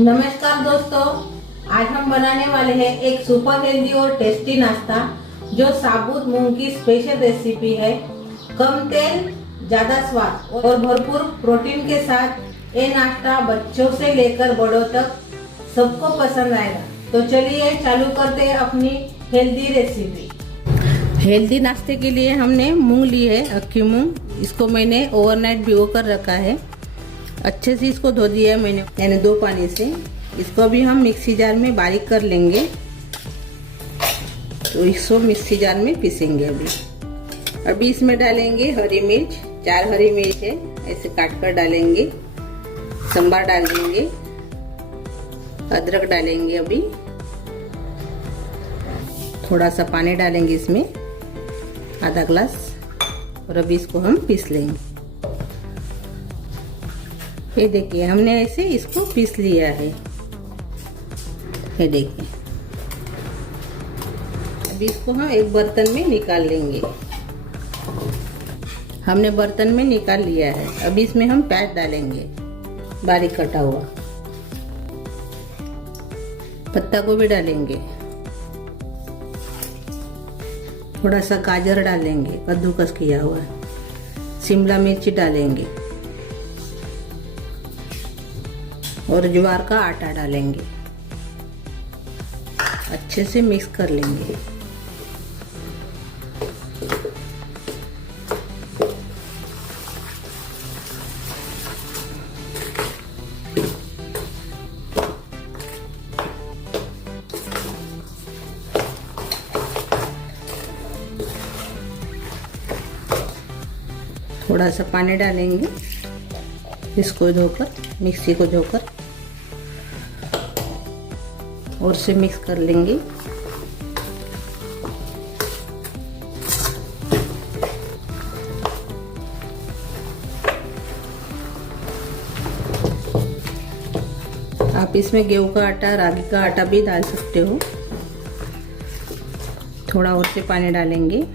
नमस्कार दोस्तों, आज हम बनाने वाले हैं एक सुपर हेल्दी और टेस्टी नाश्ता जो साबुत मूंग की स्पेशल रेसिपी है। कम तेल, ज्यादा स्वाद और भरपूर प्रोटीन के साथ ये नाश्ता बच्चों से लेकर बड़ों तक सबको पसंद आएगा। तो चलिए चालू करते हैं अपनी हेल्दी रेसिपी। हेल्दी नाश्ते के लिए हमने मूंग ली है, अक्खी मूंग। इसको मैंने ओवरनाइट भिगो कर रखा है। अच्छे से इसको धो दिया है मैंने, यानी 2 पानी से। इसको अभी हम मिक्सी जार में बारीक कर लेंगे। तो इसको मिक्सी जार में पीसेंगे। अभी इसमें डालेंगे हरी मिर्च, 4 हरी मिर्च है, ऐसे काट कर डालेंगे। संबार डाल देंगे, अदरक डालेंगे। अभी थोड़ा सा पानी डालेंगे इसमें, आधा ग्लास, और अभी इसको हम पीस लेंगे। ये देखिए, हमने ऐसे इसको पीस लिया है। ये देखिए, अभी इसको हम एक बर्तन में निकाल लेंगे। हमने बर्तन में निकाल लिया है। अभी इसमें हम प्याज डालेंगे, बारीक कटा हुआ। पत्ता गोभी डालेंगे, थोड़ा सा गाजर डालेंगे, कद्दूकस किया हुआ। शिमला मिर्ची डालेंगे और ज्वार का आटा डालेंगे। अच्छे से मिक्स कर लेंगे। थोड़ा सा पानी डालेंगे, इसको धोकर, मिक्सी को धोकर, और से मिक्स कर लेंगे। आप इसमें गेहूं का आटा, रागी का आटा भी डाल सकते हो। थोड़ा और से पानी डालेंगे।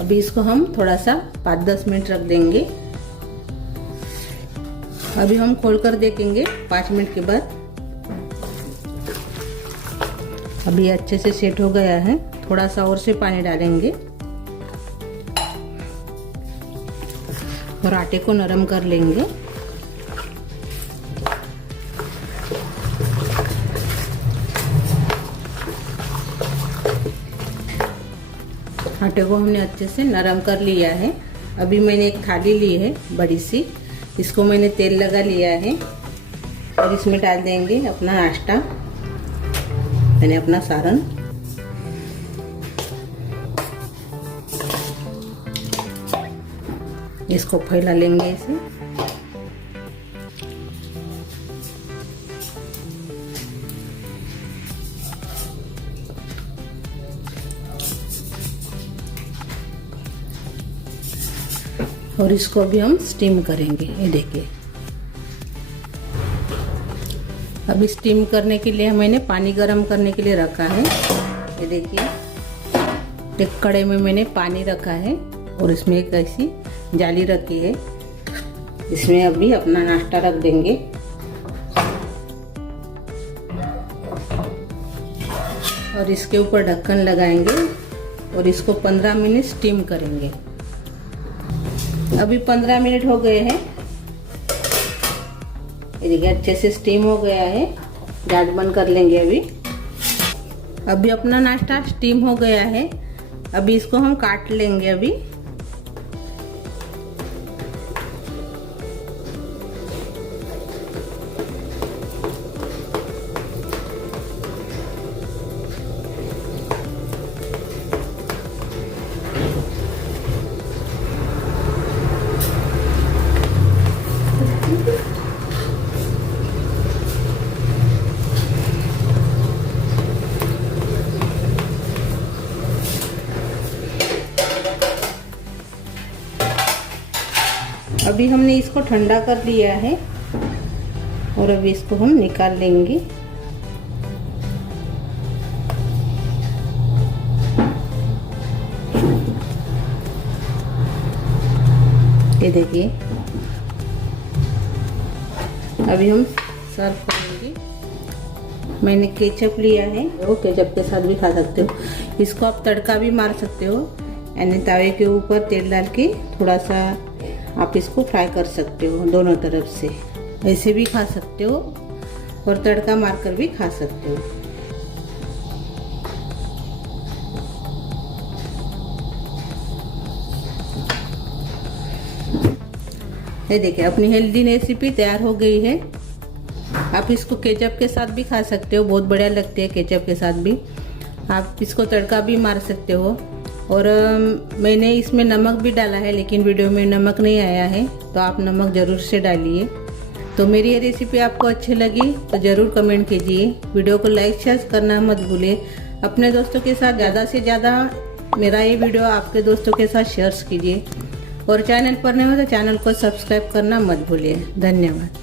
अभी इसको हम थोड़ा सा 5-10 मिनट रख देंगे। अभी हम खोलकर देखेंगे 5 मिनट के बाद। अभी अच्छे से सेट हो गया है। थोड़ा सा और से पानी डालेंगे और आटे को नरम कर लेंगे। आटे को हमने अच्छे से नरम कर लिया है। अभी मैंने एक थाली ली है बड़ी सी, इसको मैंने तेल लगा लिया है और इसमें डाल देंगे अपना नाश्ता, यानी अपना सारण। इसको फैला लेंगे इसे। और इसको भी हम स्टीम करेंगे। ये देखिए, अभी स्टीम करने के लिए मैंने पानी गरम करने के लिए रखा है। ये देखिए, एक कड़े में मैंने पानी रखा है और इसमें एक ऐसी जाली रखी है। इसमें अभी अपना नाश्ता रख देंगे और इसके ऊपर ढक्कन लगाएंगे और इसको 15 मिनट स्टीम करेंगे। अभी 15 मिनट हो गए हैं। ये देखिए, अच्छे से स्टीम हो गया है। गैस बंद कर लेंगे। अभी अपना नाश्ता स्टीम हो गया है। अभी इसको हम काट लेंगे। अभी अभी हमने इसको ठंडा कर लिया है और अभी इसको हम निकाल लेंगे। ये देखिए, अभी हम सर्व करेंगे। मैंने केचप लिया है, वो केचप के साथ भी खा सकते हो। इसको आप तड़का भी मार सकते हो, यानी तवे के ऊपर तेल डाल के थोड़ा सा आप इसको फ्राई कर सकते हो दोनों तरफ से। ऐसे भी खा सकते हो और तड़का मारकर भी खा सकते हो। ये देखिए, अपनी हेल्दी रेसिपी तैयार हो गई है। आप इसको केचप के साथ भी खा सकते हो, बहुत बढ़िया लगती है केचप के साथ भी। आप इसको तड़का भी मार सकते हो। और मैंने इसमें नमक भी डाला है, लेकिन वीडियो में नमक नहीं आया है, तो आप नमक ज़रूर से डालिए। तो मेरी ये रेसिपी आपको अच्छी लगी तो ज़रूर कमेंट कीजिए। वीडियो को लाइक शेयर करना मत भूलिए। अपने दोस्तों के साथ ज़्यादा से ज़्यादा मेरा ये वीडियो आपके दोस्तों के साथ शेयर कीजिए। और चैनल पर नए हो तो चैनल को सब्सक्राइब करना मत भूलिए। धन्यवाद।